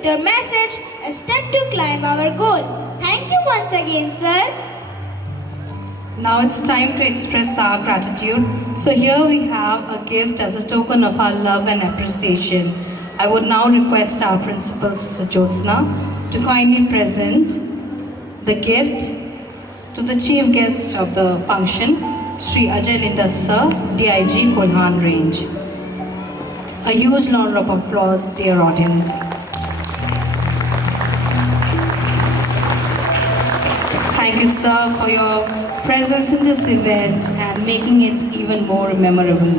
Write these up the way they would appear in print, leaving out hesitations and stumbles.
with your message a step to climb our goal. Thank you once again, sir. Now it's time to express our gratitude. So here we have a gift as a token of our love and appreciation. I would now request our principal, Sister Jyotsna, to kindly present the gift to the chief guest of the function, Sri Ajay Lindas Sir, DIG Kolhan Range. A huge round of applause, dear audience. Thank you, sir, for your presence in this event and making it even more memorable.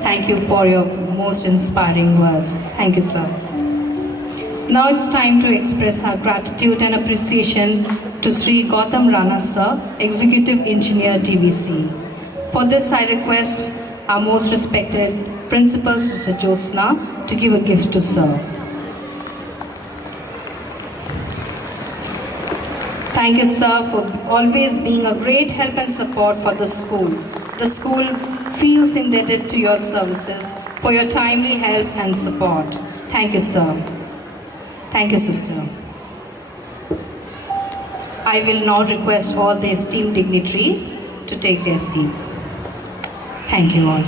Thank you for your most inspiring words. Thank you, sir. Now it's time to express our gratitude and appreciation to Sri Gautam Rana, sir, Executive Engineer, DVC. For this, I request our most respected Principal, Sister Jyotsna, to give a gift to sir. Thank you, sir, for always being a great help and support for the school. The school feels indebted to your services for your timely help and support. Thank you, sir. Thank you, sister. I will now request all the esteemed dignitaries to take their seats. Thank you all.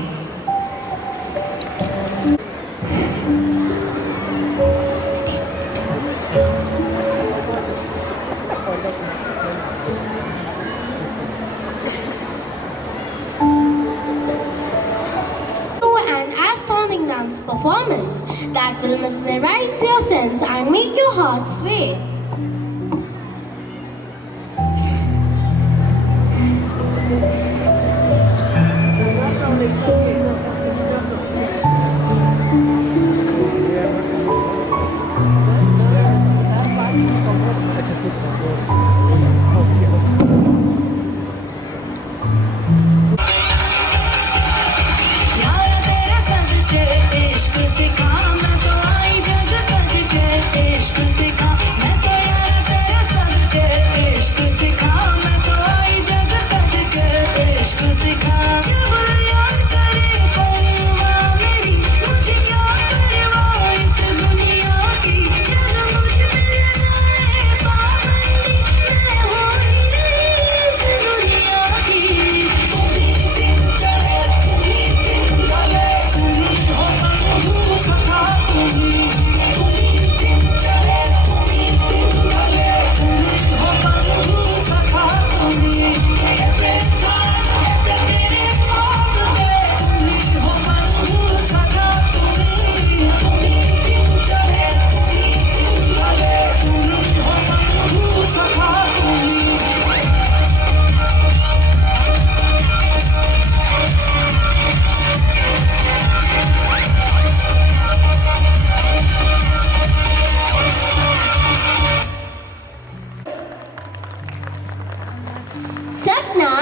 Dance performance that will mesmerize your sense and make your heart sway. सपना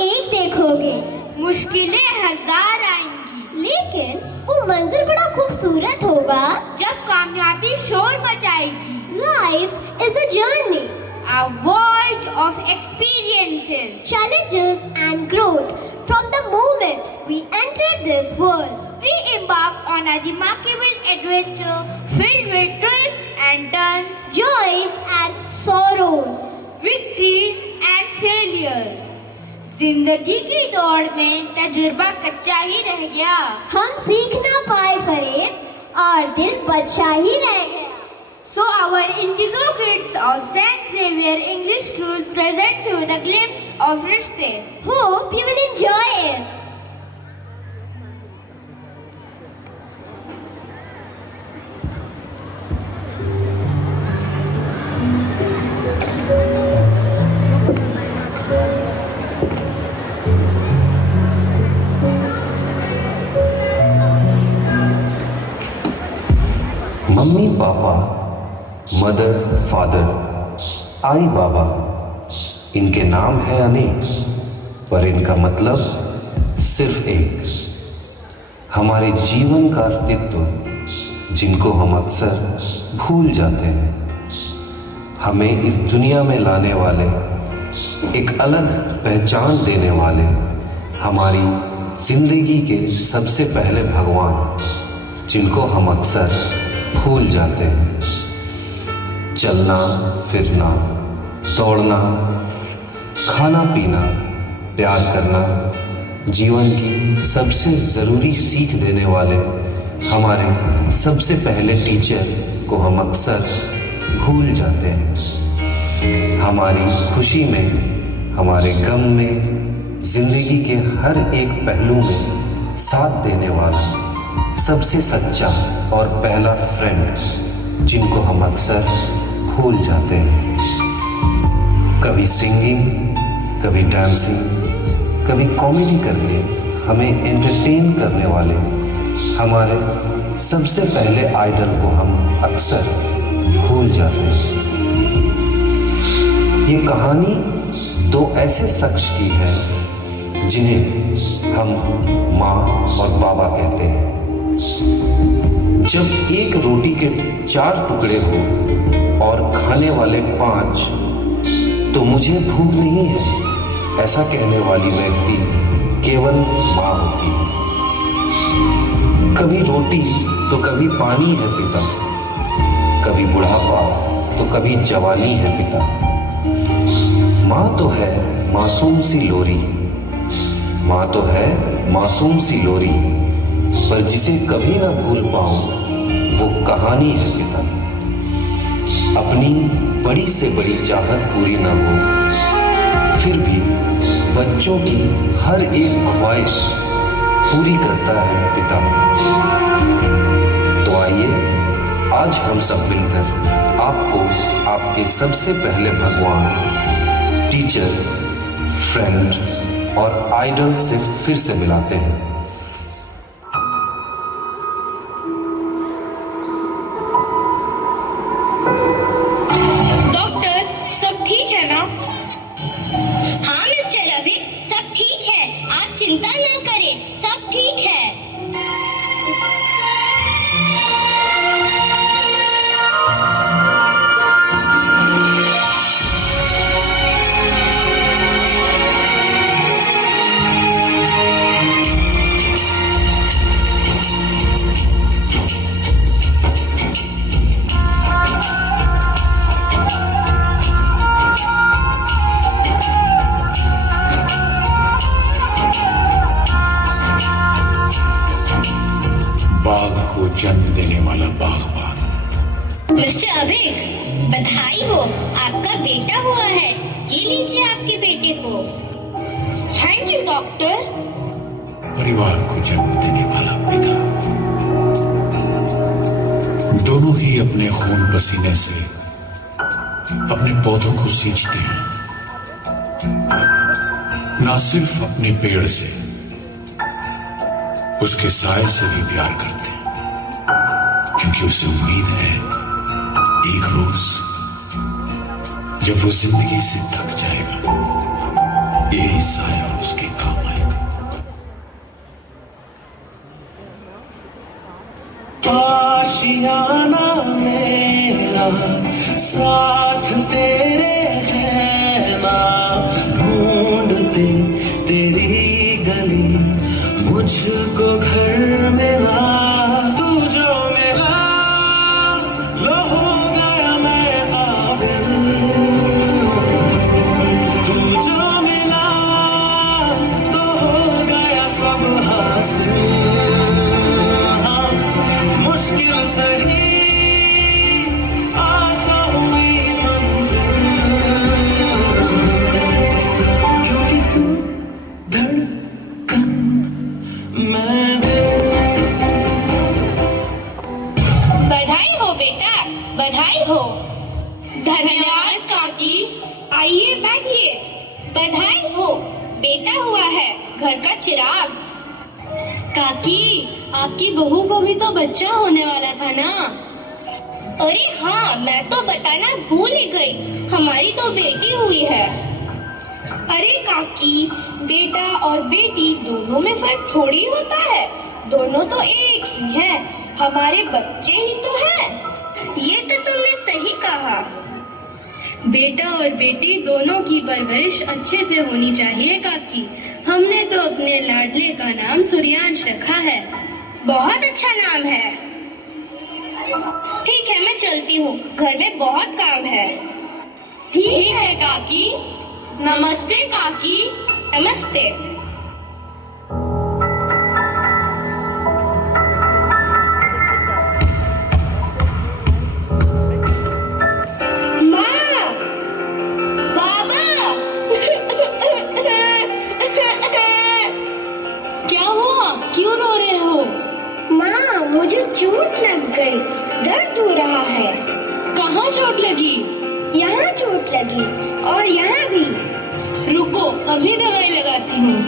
एक देखोगे, मुश्किलें हजार आएंगी, लेकिन वो मंजर बड़ा खूबसूरत होगा जब कामयाबी शोर मचाएगी. Life is a journey, A voyage of experiences, challenges and growth. From the moment we entered this world, we embark on a remarkable adventure filled with twists and turns, joys and sorrows, victories and failures. जिंदगी की दौड़ में तजुर्बा कच्चा ही रह गया. हम सीख ना पाए फरेब और दिल बच्चा ही रह गया. So our indigo kids of St. Xavier English School presents you the glimpse of Rishte. Hope you will enjoy it. Mummy papa, mother father, आई बाबा, इनके नाम हैं अनेक, पर इनका मतलब सिर्फ एक. हमारे जीवन का अस्तित्व जिनको हम अक्सर भूल जाते हैं. हमें इस दुनिया में लाने वाले, एक अलग पहचान देने वाले, हमारी जिंदगी के सबसे पहले भगवान, जिनको हम अक्सर भूल जाते हैं. चलना फिरना, दौड़ना, खाना पीना, प्यार करना, जीवन की सबसे ज़रूरी सीख देने वाले हमारे सबसे पहले टीचर को हम अक्सर भूल जाते हैं। हमारी खुशी में, हमारे गम में, ज़िंदगी के हर एक पहलू में साथ देने वाला सबसे सच्चा और पहला फ्रेंड जिनको हम अक्सर भूल जाते हैं। कभी सिंगिंग, कभी डांसिंग, कभी कॉमेडी करके हमें एंटरटेन करने वाले हमारे सबसे पहले आइडल को हम अक्सर भूल जाते हैं। ये कहानी दो ऐसे शख्स की है जिन्हें हम माँ और बाबा कहते हैं। जब एक रोटी के 4 टुकड़े हो और खाने वाले 5, तो मुझे भूख नहीं है ऐसा कहने वाली व्यक्ति केवल माँ होती है। कभी रोटी तो कभी पानी है पिता, कभी बुढ़ापा तो कभी जवानी है पिता। माँ तो है मासूम सी लोरी, माँ तो है मासूम सी लोरी, पर जिसे कभी ना भूल पाऊं वो कहानी है पिता। अपनी बड़ी से बड़ी चाहत पूरी ना हो, फिर भी बच्चों की हर एक ख्वाहिश पूरी करता है पिता। तो आइए आज हम सब मिलकर आपको आपके सबसे पहले भगवान, टीचर, फ्रेंड और आइडल से फिर से मिलाते हैं। डॉक्टर, सब ठीक है ना? हाँ मिस्टर अभी, सब ठीक है, आप चिंता ना करें, सब ठीक है। बाग को जन्म देने वाला बागबान। मिस्टर अभिक, बधाई हो, आपका बेटा हुआ है। ये लीजिए आपके बेटे को। Thank you doctor. परिवार को जन्म देने वाला पिता। दोनों ही अपने खून पसीने से अपने पौधों को सींचते हैं, ना सिर्फ अपने पेड़ से, उसके साए से भी प्यार करते हैं, क्योंकि उसे उम्मीद है एक रोज जब वो जिंदगी से थक जाएगा, यही साया उसके काम आएगा। आशियाना मेरा साथ तेरे है ना, ढूंढते तेरी गली मुझको घर मिला। तू जो मिला लो हो गया मैं काबिल, तू जो मिला तो हो गया सब हासिल। हाँ, मुश्किल सही आसान हुई मंजिल, क्योंकि तू धड़कन मैं बधाई हो बेटा, बधाई हो। धन्यवाद काकी। आइए बैठिए। बधाई हो, बेटा हुआ है, घर का चिराग। काकी, आपकी बहू को भी तो बच्चा होने वाला था ना? अरे हाँ, मैं तो बताना भूल ही गई, हमारी तो बेटी हुई है। अरे काकी, बेटा और बेटी दोनों में फर्क थोड़ी होता है, दोनों तो एक ही हैं, हमारे बच्चे ही तो हैं। ये तो तुमने सही कहा। बेटा और बेटी दोनों की परवरिश अच्छे से होनी चाहिए काकी। हमने तो अपने लाडले का नाम सूर्यांश रखा है। बहुत अच्छा नाम है। ठीक है, मैं चलती हूँ, घर में बहुत काम है। ठीक है काकी। नमस्ते काकी। नमस्ते। माँ, बाबा। क्या हुआ, क्यों रो रहे हो? माँ, मुझे चोट लग गई, दर्द हो रहा है। कहाँ चोट लगी? यहाँ चोट लगी और यहाँ भी। रुको, अभी दवाई लगाती हूँ।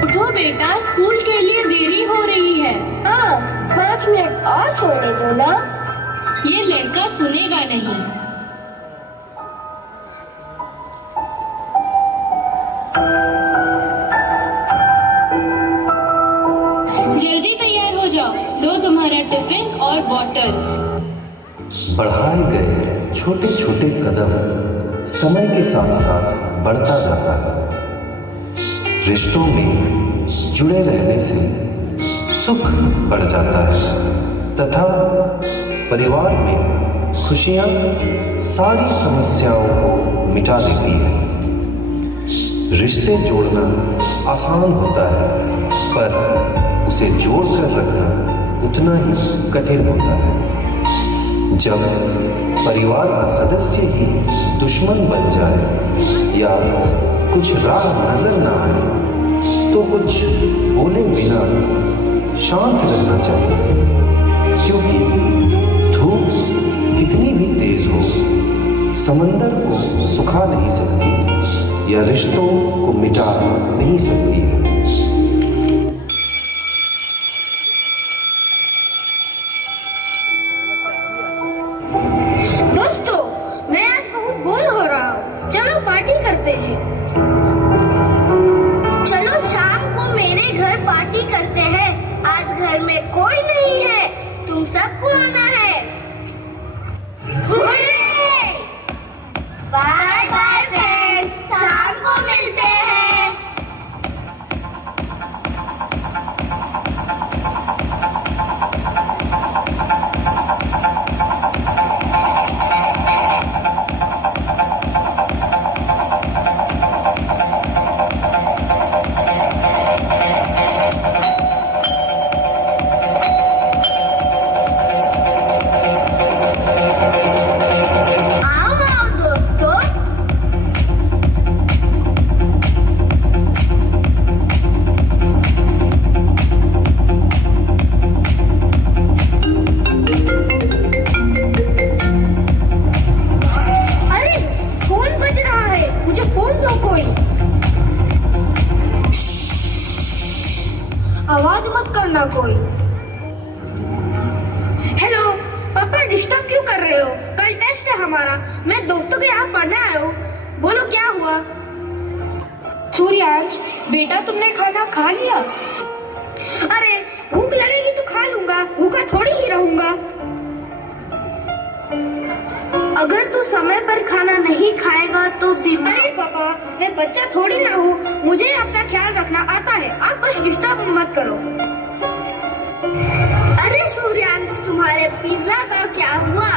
उठो बेटा, स्कूल के लिए देरी हो रही है। हाँ, 5 मिनट और सोने दो ना। ये लड़का सुनेगा नहीं। जल्दी तैयार हो जाओ, लो तुम्हारा टिफिन और बॉटल। बढ़ाए गए छोटे छोटे कदम समय के साथ साथ बढ़ता जाता है। रिश्तों में जुड़े रहने से सुख बढ़ जाता है तथा परिवार में खुशियां सारी समस्याओं को मिटा देती है। रिश्ते जोड़ना आसान होता है, पर उसे जोड़कर रखना उतना ही कठिन होता है। जब परिवार का सदस्य ही दुश्मन बन जाए या कुछ राह नजर ना आए तो कुछ बोले बिना शांत रहना चाहिए, क्योंकि धूप कितनी भी तेज हो समंदर को सुखा नहीं सकती या रिश्तों को मिटा नहीं सकती है। दोस्तों, मैं आज बहुत बोर हो रहा हूँ, चलो पार्टी करते हैं। चलो शाम को मेरे घर पार्टी करते हैं। आज घर में कोई नहीं है, तुम सबको आना है। बाय बाय फ्रेंड्स, शाम को मिलते हैं। आओ आओ दोस्तों। अरे फोन बज रहा है, मुझे फोन दो कोई। आवाज मत करना कोई। हेलो पापा, डिस्टर्ब क्यों कर रहे हो? कल टेस्ट है हमारा, मैं दोस्तों के यहाँ पढ़ने आया हूँ। बोलो क्या हुआ? सूर्यांश बेटा, तुमने खाना खा लिया? अरे भूख लगेगी तो खा लूंगा, भूखा थोड़ी ही रहूंगा। अगर तू समय पर खाना नहीं खाएगा तो बीमार। अरे पापा, मैं बच्चा थोड़ी ना हूँ, मुझे अपना ख्याल रखना आता है, आप बस डिस्टर्ब मत करो। अरे सूर्यांश, तुम्हारे पिज्जा का क्या हुआ?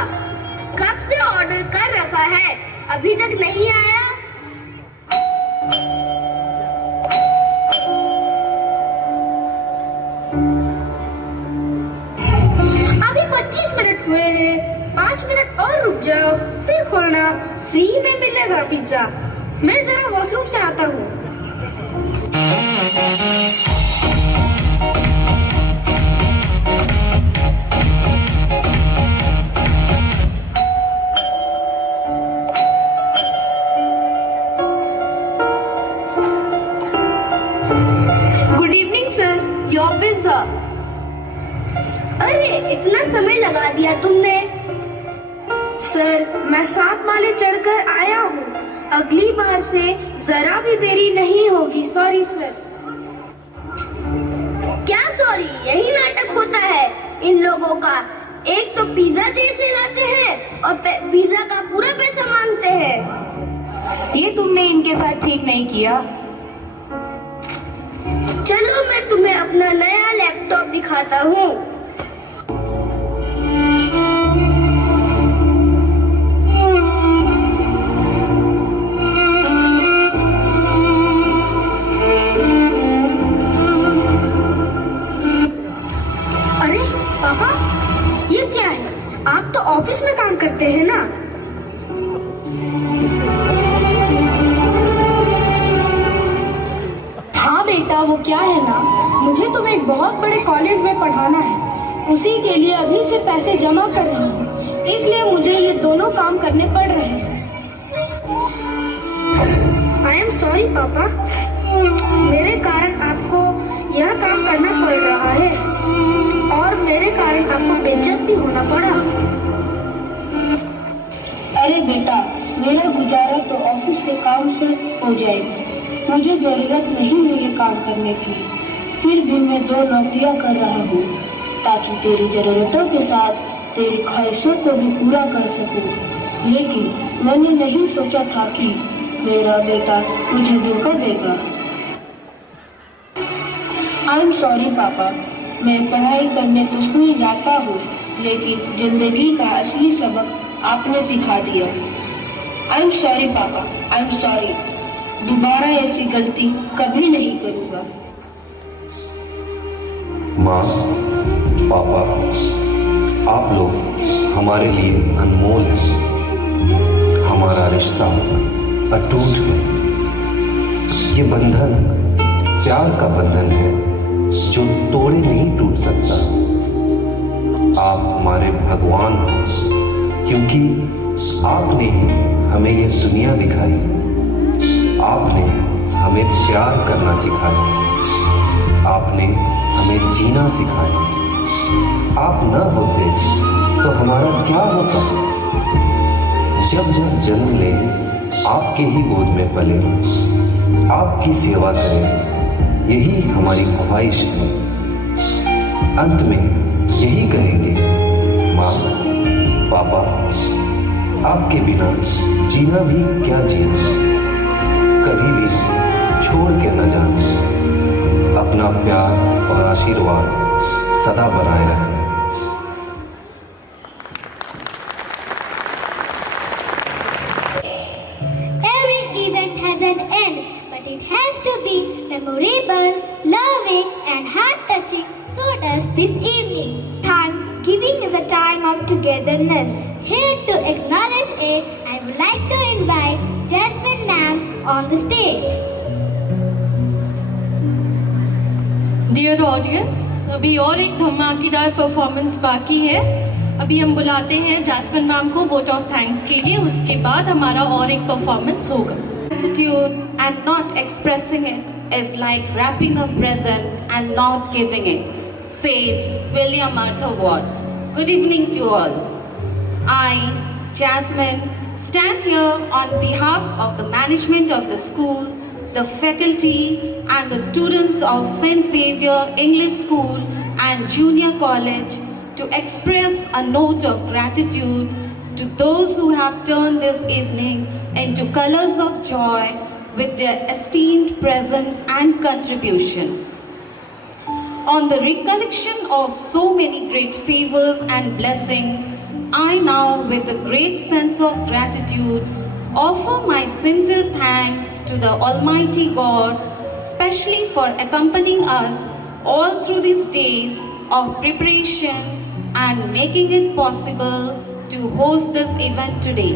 कब से ऑर्डर कर रखा है, अभी तक नहीं आया? अभी 25 मिनट हुए हैं, 5 मिनट और रुक जाओ, फिर खोलना, फ्री में मिलेगा पिज्जा। मैं जरा वॉशरूम से आता हूँ। Good evening sir, your pizza. अरे इतना समय लगा दिया तुमने। सर, मैं 7 माले चढ़कर आया हूँ। अगली बार से जरा भी देरी नहीं होगी। Sorry sir. क्या सॉरी? यही नाटक होता है इन लोगों का। एक तो पिज्जा देर से लाते हैं और पिज्जा का पूरा पैसा मांगते हैं। ये तुमने इनके साथ ठीक नहीं किया। चलो मैं तुम्हें अपना नया लैपटॉप दिखाता हूँ। अरे पापा, ये क्या है? आप तो ऑफिस में काम करते हैं ना? हाँ बेटा, वो क्या है ना, मुझे तुम्हें एक बहुत बड़े कॉलेज में पढ़ाना है। उसी के लिए अभी से पैसे जमा कर रही हूँ, इसलिए मुझे ये दोनों काम करने पड़ रहे हैं। आई एम सॉरी पापा, मेरे कारण आपको यह काम करना पड़ रहा है और मेरे कारण आपको बेइज्जत भी होना पड़ा। अरे बेटा, मेरा गुजारा तो ऑफिस के काम से हो जाएगा। मुझे जरूरत नहीं है ये काम करने की, फिर भी मैं 2 नौकरियां कर रहा हूँ ताकि तेरी जरूरतों के साथ तेरी ख्वाहिशों को भी पूरा कर सकूं। लेकिन मैंने नहीं सोचा था कि मेरा बेटा मुझे धोखा देगा। आई एम सॉरी पापा, मैं पढ़ाई करने तो स्कूल जाता हूँ, लेकिन जिंदगी का असली सबक आपने सिखा दिया। आई एम सॉरी पापा, आई एम सॉरी। दोबारा ऐसी गलती कभी नहीं करूँगा। माँ, पापा, आप लोग हमारे लिए अनमोल हैं। हमारा रिश्ता अटूट है। ये बंधन प्यार का बंधन है जो तोड़े नहीं टूट सकता। आप हमारे भगवान हो, क्योंकि आपने ही हमें ये दुनिया दिखाई। आपने हमें प्यार करना सिखाया। आपने हमें जीना सिखाया। आप न होते तो हमारा क्या होता? जब जब जन्म लें, आपके ही गोद में पले, आपकी सेवा करें, यही हमारी ख्वाहिश है। अंत में यही कहेंगे, माँ, पापा, आपके बिना जीना भी क्या जीना। कभी भी हमें छोड़ के न जाना। अपना प्यार और आशीर्वाद सदा बनाए रखें। Every event has an end, but it has to be memorable, loving, and heart-touching. So does this evening. Thanksgiving is a time of togetherness. Here to acknowledge it, I would like to invite Jasmine Ma'am on the stage. Dear audience, अभी और एक धमाकेदार performance बाकी है। अभी हम बुलाते हैं जैस्मिन मैम को वोट ऑफ थैंक्स के लिए। उसके बाद हमारा और एक परफॉर्मेंस होगा। Gratitude and not expressing it is like wrapping a present and not giving it, says William Arthur Ward. Good evening to all. I, Jasmine, stand here on behalf of the management of the school, the faculty and the students of St. Xavier English School and Junior College to express a note of gratitude to those who have turned this evening into colors of joy with their esteemed presence and contribution. On the recollection of so many great favors and blessings, I now, with a great sense of gratitude, offer my sincere thanks to the Almighty God, especially for accompanying us all through these days of preparation and making it possible to host this event today.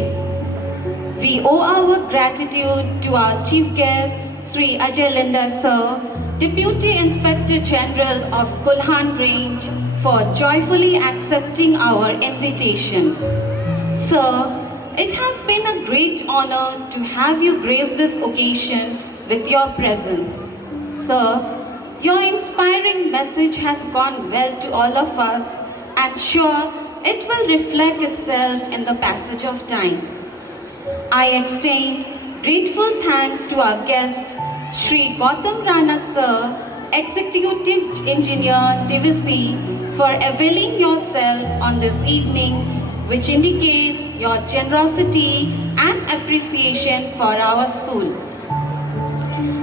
We owe our gratitude to our chief guest, Sri Ajay Linda Sir, Deputy Inspector General of Kulhan Range, for joyfully accepting our invitation. Sir, it has been a great honor to have you grace this occasion with your presence. Sir, your inspiring message has gone well to all of us and sure it will reflect itself in the passage of time. I extend grateful thanks to our guest, Shri Gautam Rana Sir, Executive Engineer, DVC, for availing yourself on this evening, which indicates your generosity and appreciation for our school.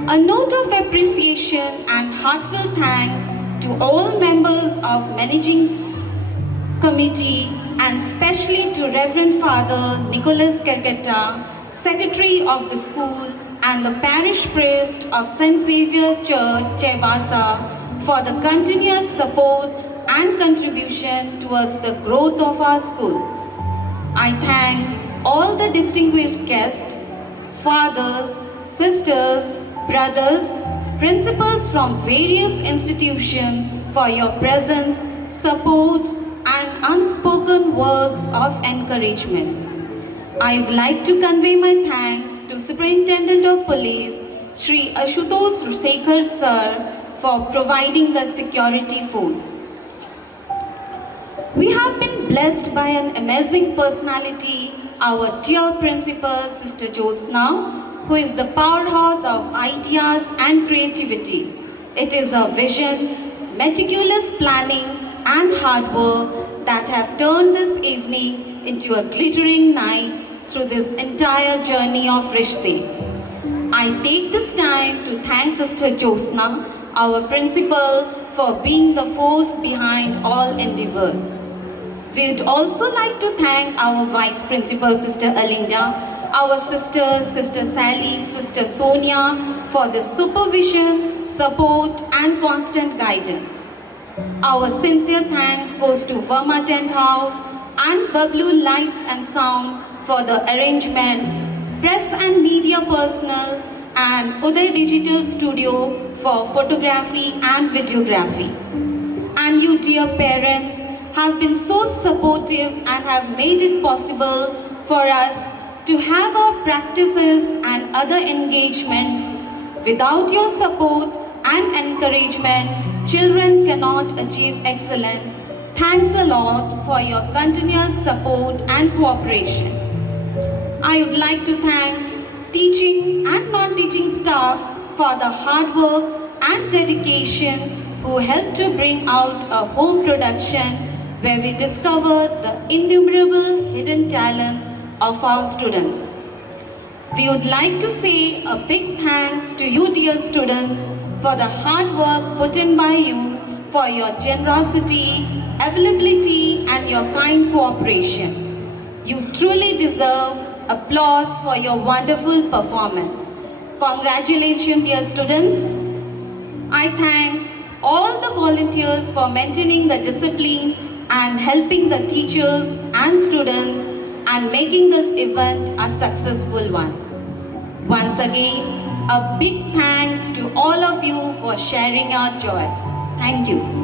A note of appreciation and heartfelt thanks to all members of Managing Committee and especially to Reverend Father Nicholas Kerketa, Secretary of the school, and the parish priest of St. Xavier Church, Chaibasa, for the continuous support and contribution towards the growth of our school. I thank all the distinguished guests, fathers, sisters, brothers, principals from various institutions for your presence, support, and unspoken words of encouragement. I would like to convey my thanks to Superintendent of Police, Shri Ashutosh Sekhar Sir, for providing the security force. We have been blessed by an amazing personality, our dear principal, Sister Jyotsna, who is the powerhouse of ideas and creativity. It is her vision, meticulous planning, and hard work that have turned this evening into a glittering night through this entire journey of Rishte. I take this time to thank Sister Jyotsna, our principal, for being the force behind all endeavors. We would also like to thank our Vice Principal, Sister Alinda, our sisters, Sister Sally, Sister Sonia, for the supervision, support, and constant guidance. Our sincere thanks goes to Verma Tent House and Bablu Lights and Sound for the arrangement, press and media personnel, and Uday Digital Studio for photography and videography. And you dear parents have been so supportive and have made it possible for us to have our practices and other engagements. Without your support and encouragement, children cannot achieve excellence. Thanks a lot for your continuous support and cooperation. I would like to thank teaching and non-teaching staffs for the hard work and dedication who helped to bring out a home production where we discover the innumerable hidden talents of our students. We would like to say a big thanks to you dear students for the hard work put in by you, for your generosity, availability, and your kind cooperation. You truly deserve applause for your wonderful performance. Congratulations, dear students. I thank all the volunteers for maintaining the discipline and helping the teachers and students and making this event a successful one. Once again, a big thanks to all of you for sharing your joy. Thank you.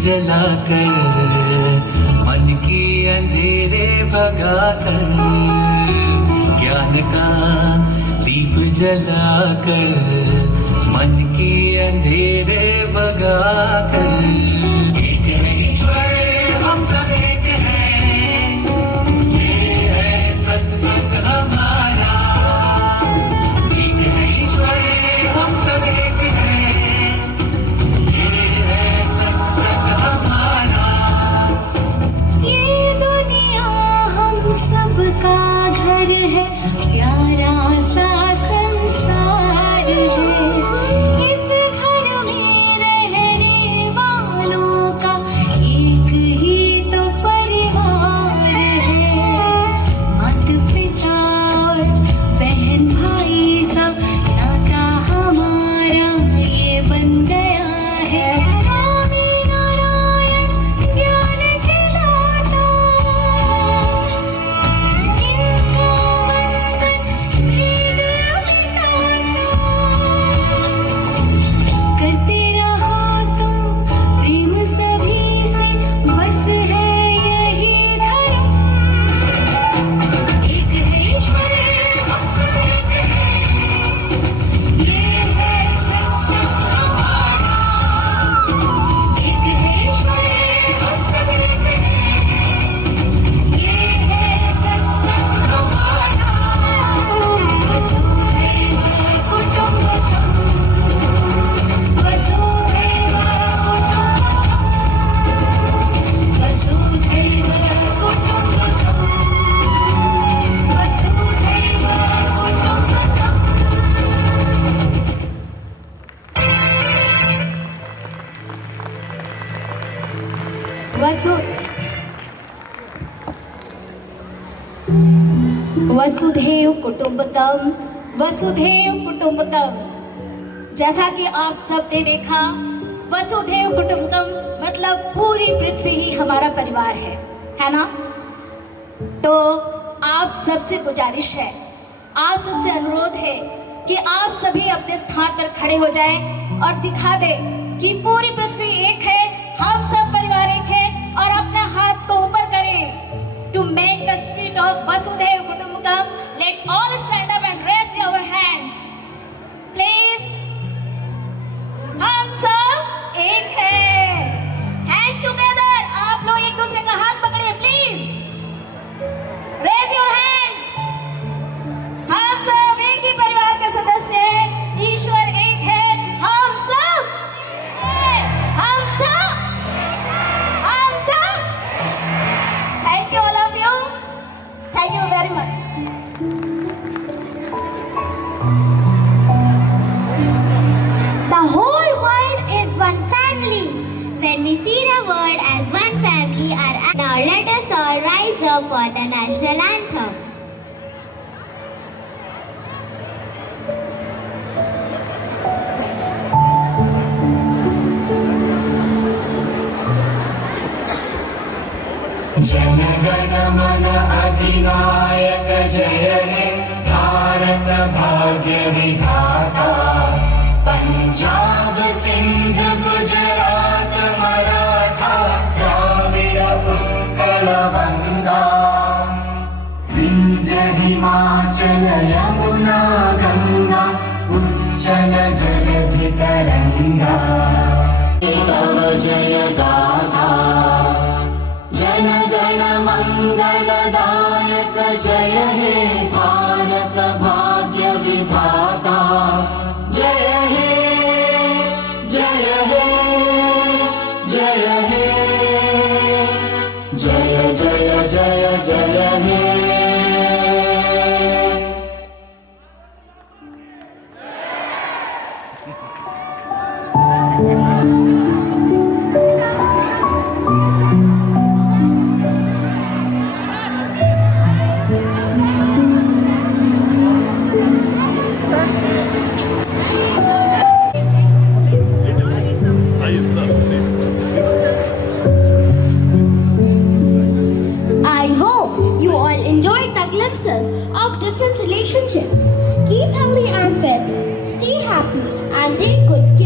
जलाकर मन की अंधेरे भगाकर, ज्ञान का दीप जलाकर मन की अंधेरे भगाकर। एक है ईश्वर, हम सब एक हैं, ये है सत्संग हमारा। एक है ईश्वर, हम सब एक हैं, ये है सत्संग हमारा। ये दुनिया हम सबका घर है, प्यारा सा संसार है। इस घर में रहने वालों का एक ही तो परिवार है। माता पिता और बहन भाई सब नाता हमारा ये बन गया है। स्वामी नारायण ज्ञान के दाता, इनका बंधन भेद मिटाता। करते रहो तुम प्रेम सभी से, बस है यही धर्म। एक है ईश्वर, हम सब एक हैं, ये है सत्संग हमारा। एक है ईश्वर, हम सब एक हैं, ये है सत्संग हमारा। वसुधैव कुटुम्बकम्, वसुधैव कुटुम्बकम्, वसुधैव कुटुम्बकम्, वसुधैव कुटुम्बकम्। वसुधैव कुटुम्बकम, वसुधैव कुटुम्बकम। जैसा कि आप सब ने देखा, वसुधैव कुटुम्बकम मतलब पूरी पृथ्वी ही हमारा परिवार है ना? तो आप सबसे गुजारिश है, आप सबसे अनुरोध है कि आप सभी अपने स्थान पर खड़े हो जाएं और दिखा दें कि पूरी पृथ्वी एक है, हम सब परिवार एक है, और अपना हाथ को ऊपर करें। To make the spirit of Vasudhaiva Kutumbakam, let all stand up and raise your hands. Please. हम सब एक हैं। Hands together. आप लोग एक दूसरे का हाथ पकड़िए, please. Raise your hands. हम सब एक ही परिवार के सदस्य हैं। ईश्वर एक है। हम सब हम सब हम सब। Thank you all of you. Thank you very much. The whole world is one family. When we see the world as one family, now let us all rise up for the national anthem. Jana Gana मन अधिनायक जय हे, भारत भाग्य विधाता। पंजाब सिंध गुजरात मराठा, द्राविड़ उत्कल गंगा। विंध्य हिमाचल यमुना गंगा, उज्जल जलधि तरंगा। तव जय गाथा, जन गण मंगलदायक जय हे, भारत भाग्य विधाता। जय हे जय हे जय हे, जय जय जय जय हे। Of different relationships. Keep healthy and fit, stay happy, and take good